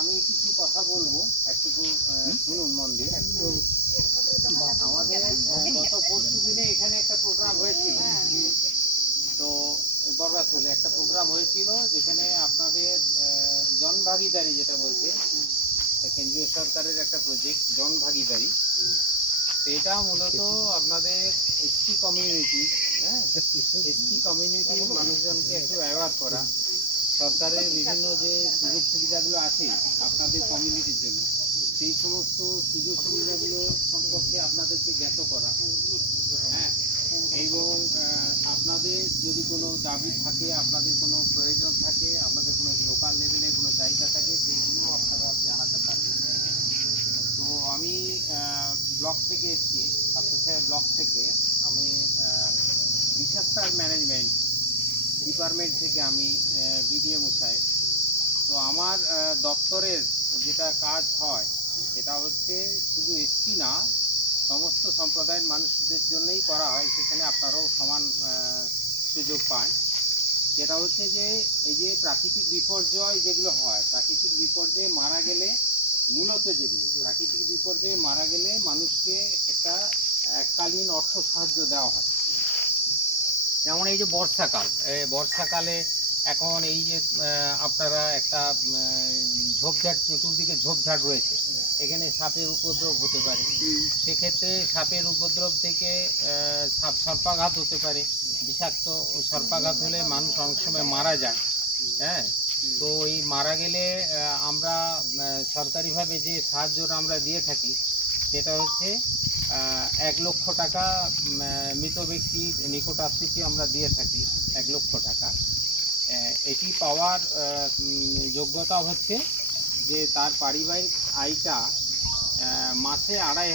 আমি কিছু কথা বলবো, একটু শুনুন মন দিয়ে। আমাদের গত পরশু দিনে এখানে একটা প্রোগ্রাম হয়েছিল, তো বরগাছলে একটা প্রোগ্রাম হয়েছিল যেখানে আপনাদের জনভাগিদারি যেটা বলছে, কেন্দ্রীয় সরকারের একটা প্রজেক্ট জনভাগিদারি। এটা মূলত আপনাদের এসটি কমিউনিটি, এসটি কমিউনিটির মানুষজনকে একটু অ্যাওয়ার করা, সরকারের বিভিন্ন যে সুযোগ সুবিধাগুলো আছে আপনাদের কমিউনিটির জন্য, সেই সমস্ত সুযোগ সুবিধাগুলো সম্পর্কে আপনাদেরকে জ্ঞাত করা, এবং আপনাদের যদি কোনো দাবি থাকে, আপনাদের কোনো প্রয়োজন থাকে, আপনাদের কোনো লোকাল লেভেলে কোনো চাহিদা থাকে, সেইগুলো আপনারা জানাতে পারবেন। তো আমি ব্লক থেকে এসেছি, ছাত্রছায়া ব্লক থেকে। আমি ডিজাস্টার ম্যানেজমেন্ট ডিপার্টমেন্ট থেকে আমি বিডিও মশাই। তো আমার দপ্তরের যেটা কাজ হয় সেটা হচ্ছে শুধু এসটি না, সমস্ত সম্প্রদায়ের মানুষদের জন্যই করা হয়, সেখানে আপনারাও সমান সুযোগ পান। যেটা হচ্ছে যে এই যে প্রাকৃতিক বিপর্যয় যেগুলো হয়, প্রাকৃতিক বিপর্যয়ে মারা গেলে, মূলত যেগুলো প্রাকৃতিক বিপর্যয়ে মারা গেলে মানুষকে একটা এককালীন অর্থ সাহায্য দেওয়া হয়। যেমন এই যে বর্ষাকালে এখন এই যে আপনারা একটা ঝোপঝাড়, চতুর্দিকে ঝোপঝাড় রয়েছে, এখানে সাপের উপদ্রব হতে পারে। সেক্ষেত্রে সাপের উপদ্রব থেকে সর্পাঘাত হতে পারে, বিষাক্ত সর্পাঘাত হলে মানুষ অনেক সময় মারা যায়। তো এই মারা গেলে আমরা সরকারিভাবে যে সাহায্যটা আমরা দিয়ে থাকি সেটা হচ্ছে 1 লক্ষ টাকা মৃত ব্যক্তির নিকটাত্মীয়কে আমরা দিয়ে থাকি, 1 লক্ষ টাকা। এটি পাওয়ার যোগ্যতা হচ্ছে যে তার পারিবারিক আয়টা মাসে 2500